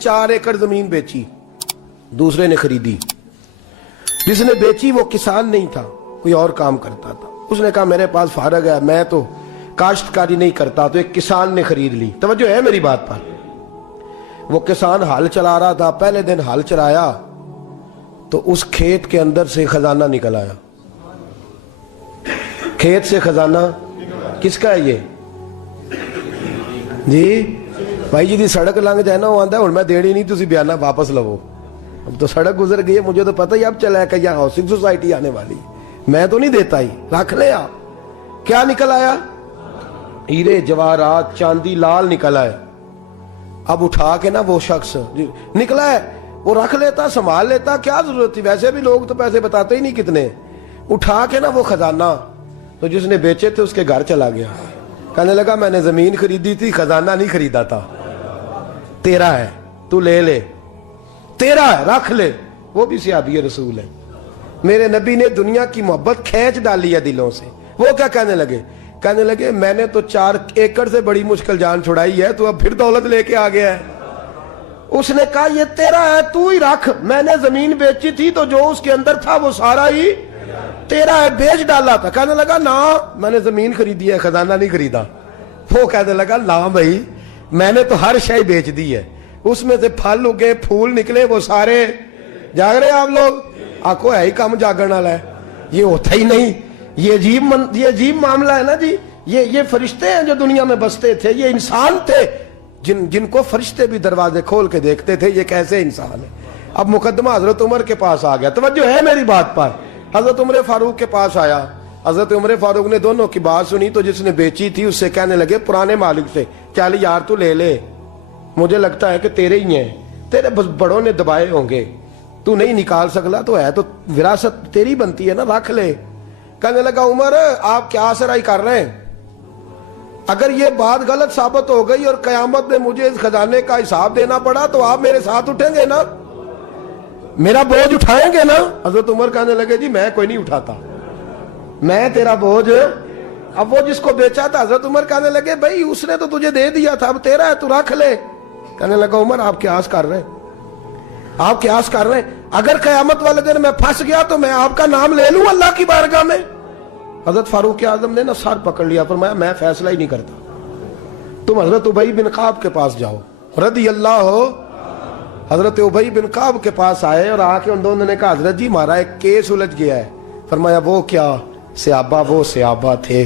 4 ایکڑ زمین بیچی، دوسرے نے خریدی۔ جس نے بیچی وہ کسان نہیں تھا، کوئی اور کام کرتا تھا۔ اس نے کہا میرے پاس فارغ ہے، میں تو کاشتکاری نہیں کرتا، تو ایک کسان نے خرید لی۔ توجہ ہے میری بات پر؟ وہ کسان ہل چلا رہا تھا، پہلے دن ہل چلایا تو اس کھیت کے اندر سے خزانہ نکل آیا۔ کھیت سے خزانہ کس کا ہے یہ؟ جی بھائی جی دی سڑک لنگ جائے نا، وہ آندا ہے ہن میں دیڑی نہیں، تسی بیانہ واپس لو۔ اب تو سڑک گزر گئی ہے، مجھے تو پتہ ہی اب چلا ہے کہ یہاں ہاؤسنگ سوسائٹی آنے والی، میں تو نہیں دیتا ہی، رکھ لے آپ۔ کیا نکل آیا؟ ہیرے جواہرات چاندی لال نکلا ہے۔ اب اٹھا کے نا وہ شخص نکلا ہے، وہ رکھ لیتا، سنبھال لیتا، کیا ضرورت تھی؟ ویسے بھی لوگ تو پیسے بتاتے ہی نہیں کتنے۔ اٹھا کے نا وہ خزانہ تو جس نے بیچے تھے اس کے گھر چلا گیا، کہنے لگا میں نے زمین خریدی تھی، خزانہ نہیں خریدا تھا، تیرا ہے، تو لے لے، تیرا ہے، رکھ لے۔ وہ بھی صحابی رسول ہے، میرے نبی نے دنیا کی محبت کھینچ ڈالی ہے دلوں سے۔ وہ کیا کہنے لگے؟ کہنے لگے میں نے تو 4 ایکڑ سے بڑی مشکل جان چھڑائی ہے، تو اب پھر دولت لے کے آ گیا ہے۔ اس نے کہا یہ تیرا ہے، تو ہی رکھ، میں نے زمین بیچی تھی تو جو اس کے اندر تھا وہ سارا ہی تیرا ہے، بیچ ڈالا تھا۔ کہنے لگا نا میں نے زمین خریدی ہے، خزانہ نہیں خریدا۔ وہ کہنے لگا نا بھائی میں نے تو ہر شے بیچ دی ہے، اس میں سے پھل اگے، پھول نکلے، وہ سارے۔ جاگ رہے آپ لوگ؟ آکو ہے ہی کام جاگن والا ہے، یہ ہوتا ہی نہیں۔ یہ عجیب معاملہ ہے نا جی۔ یہ فرشتے ہیں جو دنیا میں بستے تھے، یہ انسان تھے جن کو فرشتے بھی دروازے کھول کے دیکھتے تھے، یہ کیسے انسان ہے۔ اب مقدمہ حضرت عمر کے پاس آ گیا، توجہ ہے میری بات پر؟ حضرت عمر فاروق کے پاس آیا، حضرت عمر فاروق نے دونوں کی بات سنی تو جس نے بیچی تھی اس سے کہنے لگے پرانے مالک سے، چل یار تو لے لے، مجھے لگتا ہے کہ تیرے ہی ہیں، تیرے بس بڑوں نے دبائے ہوں گے، تو نہیں نکال سکلا، تو ہے تو وراثت تیری بنتی ہے نا، رکھ لے۔ کہنے لگا عمر آپ کیا سرائی کر رہے ہیں؟ اگر یہ بات غلط ثابت ہو گئی اور قیامت میں مجھے اس خزانے کا حساب دینا پڑا تو آپ میرے ساتھ اٹھیں گے نا، میرا بوجھ اٹھائیں گے نا؟ حضرت عمر کہنے لگے جی میں کوئی نہیں اٹھاتا، میں تیرا بوجھ۔ اب وہ جس کو بیچا تھا حضرت عمر کہنے لگے بھائی اس نے تو تجھے دے دیا تھا، اب تیرا ہے تو رکھ لے۔ کہنے لگا عمر آپ قیاس کر رہے ہیں، آپ قیاس کر رہے ہیں، اگر قیامت والے دن میں پھنس گیا تو میں آپ کا نام لے لوں اللہ کی بارگاہ میں؟ حضرت فاروق اعظم نے نا سر پکڑ لیا، فرمایا میں فیصلہ ہی نہیں کرتا، تم حضرت ابی بن کعب کے پاس جاؤ رضی اللہ ہو۔ حضرت ابی بن کعب کے پاس آئے اور آ کے ان دونوں نے کہا حضرت جی ہمارا ایک کیس الجھ گیا ہے۔ فرمایا وہ کیا؟ صحابہ وہ صحابہ تھے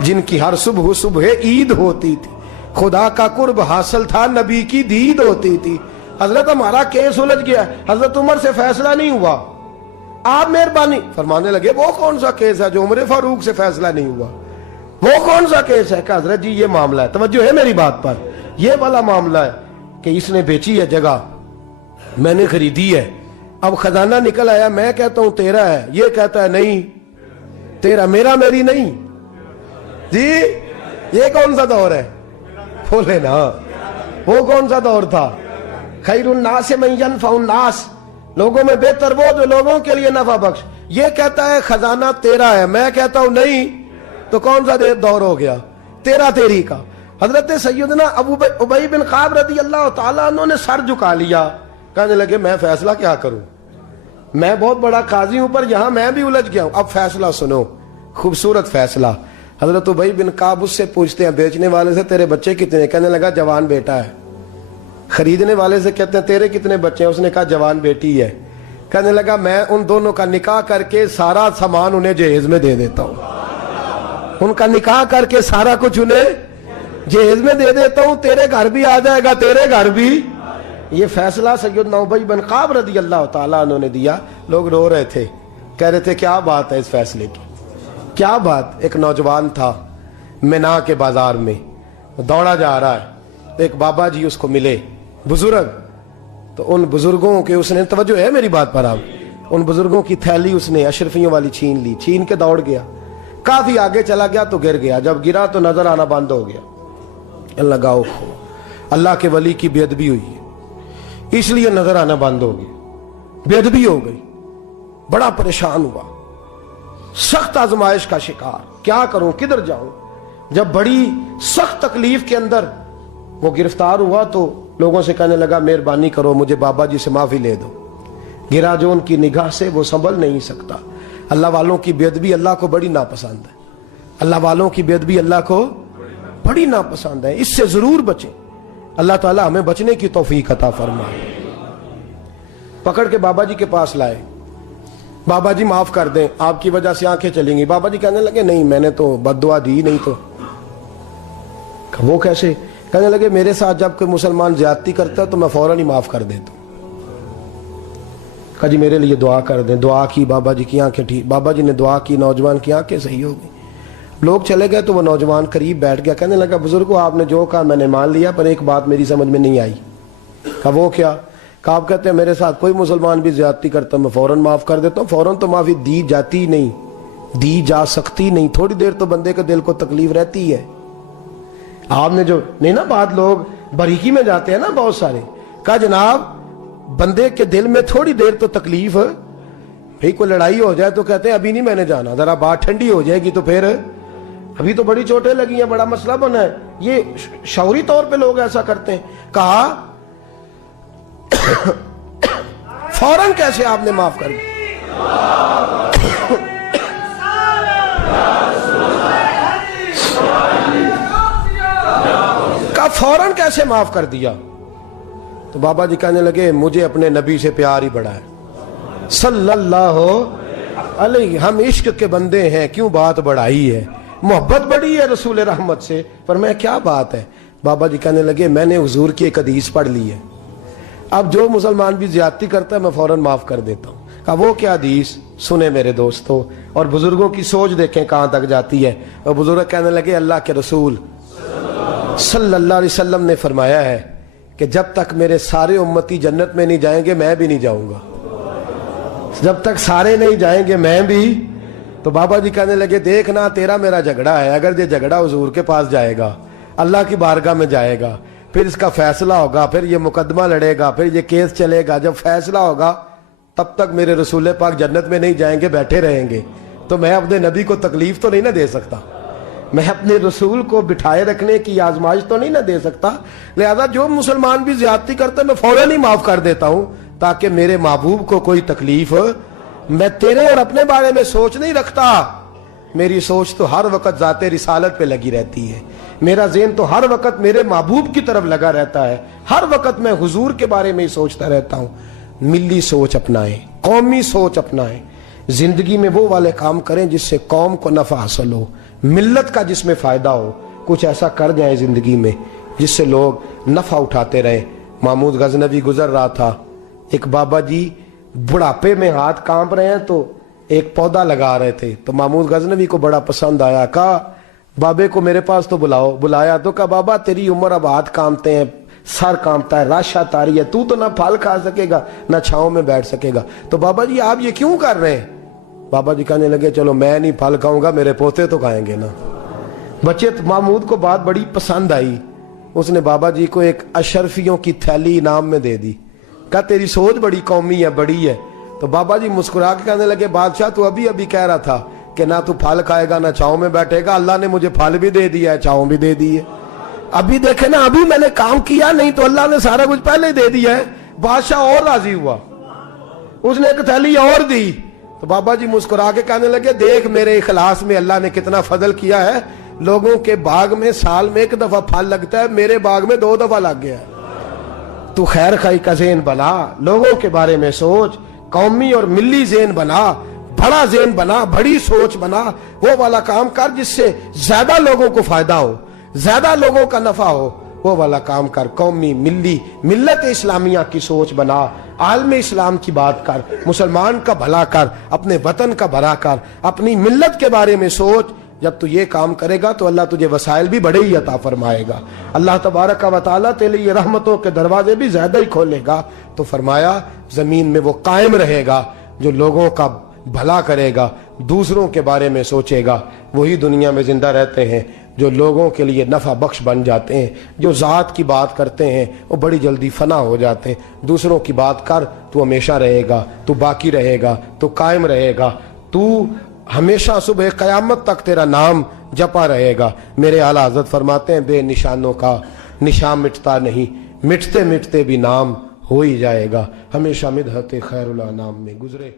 جن کی ہر صبح عید ہوتی تھی، خدا کا قرب حاصل تھا، نبی کی دید ہوتی تھی۔ حضرت ہمارا کیس الجھ گیا، حضرت عمر سے فیصلہ نہیں ہوا، آپ مہربانی۔ فرمانے لگے وہ کون سا کیس ہے جو عمر فاروق سے فیصلہ نہیں ہوا؟ وہ کون سا کیس ہے؟ کہ حضرت جی یہ معاملہ ہے، توجہ ہے میری بات پر، یہ والا معاملہ ہے کہ اس نے بیچی ہے جگہ، میں نے خریدی ہے، اب خزانہ نکل آیا، میں کہتا ہوں تیرا ہے، یہ کہتا ہے نہیں تیرا، میرا میری نہیں۔ جی یہ کون سا دور ہے؟ بولے نا وہ کون سا دور تھا؟ خیر الناس من ینفع الناس، لوگوں میں بہتر وہ جو لوگوں کے لیے نفع بخش۔ یہ کہتا ہے خزانہ تیرا ہے، میں کہتا ہوں نہیں، تو کون سا دور ہو گیا؟ تیرا تیری کا۔ حضرت سیدنا ابی بن کعب رضی اللہ تعالیٰ عنہ نے سر جھکا لیا، کہنے لگے میں فیصلہ کیا کروں، میں بہت بڑا قاضی ہوں پر یہاں میں بھی الجھ گیا ہوں، اب فیصلہ سنو۔ خوبصورت فیصلہ۔ حضرت ابی بن کعب اس سے پوچھتے ہیں بیچنے والے سے تیرے بچے کتنے ہیں؟ کہنے لگا جوان بیٹا ہے۔ خریدنے والے سے کہتے ہیں تیرے کتنے بچے ہیں؟ اس نے کہا جوان بیٹی ہے۔ کہنے لگا میں ان دونوں کا نکاح کر کے سارا سامان انہیں جہیز میں دے دیتا ہوں، ان کا نکاح کر کے سارا کچھ انہیں جہیز میں دے دیتا ہوں، تیرے گھر بھی آ جائے گا، تیرے گھر بھی۔ یہ فیصلہ سیدنا ابی بن کعب رضی اللہ تعالیٰ عنہ نے دیا۔ لوگ رو رہے تھے، کہہ رہے تھے کیا بات ہے اس فیصلے کی، کیا بات۔ ایک نوجوان تھا مینا کے بازار میں، دوڑا جا رہا ہے، ایک بابا جی اس کو ملے، بزرگ، تو ان بزرگوں کے اس نے، توجہ ہے میری بات پر آپ، ان بزرگوں کی تھیلی اس نے اشرفیوں والی چھین لی، چھین کے دوڑ گیا، کافی آگے چلا گیا تو گر گیا، جب گرا تو نظر آنا بند ہو گیا، لگا اللہ کے ولی کی بے ادبی ہوئی ہے اس لیے نظر آنا بند ہو گئی، بے ادبی ہو گئی، بڑا پریشان ہوا، سخت آزمائش کا شکار، کیا کروں کدھر جاؤں، جب بڑی سخت تکلیف کے اندر وہ گرفتار ہوا تو لوگوں سے کہنے لگا مہربانی کرو مجھے بابا جی سے معافی لے دو. گرا جو ان کی نگاہ سے وہ سنبھل نہیں سکتا. اللہ والوں کی بے ادبی اللہ کو بڑی ناپسند ہے. اللہ والوں کی بے ادبی اللہ کو بڑی ناپسند ہے. اس سے ضرور بچیں. اللہ تعالیٰ ہمیں بچنے کی توفیق عطا فرمائے. پکڑ کے بابا جی کے پاس لائے. بابا جی معاف کر دیں, آپ کی وجہ سے آنکھیں چلیں گی. بابا جی کہنے لگے نہیں میں نے تو بد دعا دی نہیں. تو وہ کیسے؟ کہنے لگے میرے ساتھ جب کوئی مسلمان زیادتی کرتا ہے تو میں فوراً ہی معاف کر دیتا ہوں. کہا جی میرے لیے دعا کر دیں. دعا کی, بابا جی کی آنکھیں ٹھیک. بابا جی نے دعا کی, نوجوان کی آنکھیں صحیح ہو گئی. لوگ چلے گئے تو وہ نوجوان قریب بیٹھ گیا. کہنے لگا بزرگو آپ نے جو کہا میں نے مان لیا, پر ایک بات میری سمجھ میں نہیں آئی. کہا وہ کیا؟ کہا آپ کہتے ہیں میرے ساتھ کوئی مسلمان بھی زیادتی کرتا میں فوراً معاف کر دیتا ہوں. فوراً تو معافی دی جاتی نہیں, دی جا سکتی نہیں. تھوڑی دیر تو بندے کے دل کو تکلیف رہتی ہے. آپ نے جو نہیں نا بات, لوگ باریکی میں جاتے ہیں نا بہت سارے. کہا جناب بندے کے دل میں تھوڑی دیر تو تکلیف, بھئی کوئی لڑائی ہو جائے تو کہتے ہیں ابھی نہیں میں نے جانا, ذرا بات ٹھنڈی ہو جائے گی تو پھر, ابھی تو بڑی چوٹیں لگی ہیں, بڑا مسئلہ بنا ہے. یہ شعوری طور پہ لوگ ایسا کرتے ہیں. کہا فوراً کیسے آپ نے معاف کر دیا؟ کہا فوراً کیسے معاف کر دیا؟ تو بابا جی کہنے لگے مجھے اپنے نبی سے پیار ہی بڑا ہے صلی اللہ علیہ. ہم عشق کے بندے ہیں, کیوں بات بڑھائی ہے, محبت بڑی ہے رسول رحمت سے. پر میں کیا بات ہے؟ بابا جی کہنے لگے میں نے حضور کی ایک حدیث پڑھ لی ہے, اب جو مسلمان بھی زیادتی کرتا ہے میں فوراً معاف کر دیتا ہوں. کہا وہ کیا حدیث؟ سنیں میرے دوستو, اور بزرگوں کی سوچ دیکھیں کہاں تک جاتی ہے. اور بزرگ کہنے لگے اللہ کے رسول صلی اللہ علیہ وسلم نے فرمایا ہے کہ جب تک میرے سارے امتی جنت میں نہیں جائیں گے میں بھی نہیں جاؤں گا. جب تک سارے نہیں جائیں گے میں بھی. تو بابا جی کہنے لگے دیکھنا تیرا میرا جھگڑا ہے, اگر یہ جھگڑا حضور کے پاس جائے گا, اللہ کی بارگاہ میں جائے گا, پھر اس کا فیصلہ ہوگا, پھر یہ مقدمہ لڑے گا, پھر یہ کیس چلے گا, جب فیصلہ ہوگا تب تک میرے رسول پاک جنت میں نہیں جائیں گے, بیٹھے رہیں گے. تو میں اپنے نبی کو تکلیف تو نہیں نہ دے سکتا, میں اپنے رسول کو بٹھائے رکھنے کی آزمائش تو نہیں نہ دے سکتا. لہذا جو مسلمان بھی زیادتی کرتا ہے میں فوراً ہی معاف کر دیتا ہوں تاکہ میرے محبوب کو کوئی تکلیف. میں تیرے اور اپنے بارے میں سوچ نہیں رکھتا, میری سوچ تو ہر وقت ذات رسالت پہ لگی رہتی ہے. میرا ذہن تو ہر وقت میرے محبوب کی طرف لگا رہتا ہے, ہر وقت میں حضور کے بارے میں ہی سوچتا رہتا ہوں. ملی سوچ اپنائیں, قومی سوچ اپنائیں, زندگی میں وہ والے کام کریں جس سے قوم کو نفع حاصل ہو, ملت کا جس میں فائدہ ہو. کچھ ایسا کر جائیں زندگی میں جس سے لوگ نفع اٹھاتے رہیں. محمود غزنوی گزر رہا تھا, ایک بابا جی بڑھاپے میں ہاتھ کانپ رہے ہیں تو ایک پودا لگا رہے تھے, تو محمود غزنوی کو بڑا پسند آیا. کہا بابے کو میرے پاس تو بلاؤ. بلایا تو کہا بابا تیری عمر اب ہاتھ کانپتے ہیں, سر کانپتا ہے, رش آتا رہی ہے, تو نہ پھل کھا سکے گا نہ چھاؤں میں بیٹھ سکے گا. تو بابا جی آپ یہ کیوں کر رہے ہیں؟ بابا جی کہنے لگے چلو میں نہیں پھل کھاؤں گا, میرے پوتے تو کھائیں گے نا. بچے محمود کو بات بڑی پسند آئی, اس نے بابا جی کو ایک اشرفیوں کی تھیلی انعام میں دے دی. کہا تیری سوچ بڑی قومی ہے, بڑی ہے. تو بابا جی مسکرا کے کہنے لگے بادشاہ تو ابھی کہہ رہا تھا کہ نہ تو پھل کھائے گا نہ چھاؤں میں بیٹھے گا, اللہ نے مجھے پھل بھی دے دیا ہے, چھاؤں بھی دے دی ہے. ابھی دیکھے نا, ابھی میں نے کام کیا, نہیں تو اللہ نے سارا کچھ پہلے ہی دے دیا ہے. بادشاہ اور راضی ہوا, اس نے ایک تھیلی اور دی. تو بابا جی مسکرا کے کہنے لگے دیکھ میرے اخلاص میں اللہ نے کتنا فضل کیا ہے. لوگوں کے باغ میں سال میں ایک دفعہ پھل لگتا ہے, میرے باغ میں 2 دفعہ لگ گیا ہے. تو خیر خائی کا ذہن بنا, لوگوں کے بارے میں سوچ, قومی اور ملی ذہن بنا, بڑا ذہن بنا, بڑی سوچ بنا. وہ والا کام کر جس سے زیادہ لوگوں کو فائدہ ہو, زیادہ لوگوں کا نفع ہو, وہ والا کام کر. قومی ملی ملت اسلامیہ کی سوچ بنا, عالم اسلام کی بات کر, مسلمان کا بھلا کر, اپنے وطن کا بھلا کر, اپنی ملت کے بارے میں سوچ. جب تو یہ کام کرے گا تو اللہ تجھے وسائل بھی بڑے ہی عطا فرمائے گا. اللہ تبارک و تعالیٰ تیرے لیے رحمتوں کے دروازے بھی زیادہ ہی کھولے گا. تو فرمایا زمین میں وہ قائم رہے گا جو لوگوں کا بھلا کرے گا, دوسروں کے بارے میں سوچے گا. وہی دنیا میں زندہ رہتے ہیں جو لوگوں کے لیے نفع بخش بن جاتے ہیں. جو ذات کی بات کرتے ہیں وہ بڑی جلدی فنا ہو جاتے ہیں. دوسروں کی بات کر, تو ہمیشہ رہے گا, تو باقی رہے گا, تو قائم رہے گا. تو ہمیشہ صبح قیامت تک تیرا نام جپا رہے گا. میرے اعلیٰ حضرت فرماتے ہیں بے نشانوں کا نشان مٹتا نہیں, مٹتے مٹتے بھی نام ہو ہی جائے گا. ہمیشہ مدحت خیر الانام میں گزرے.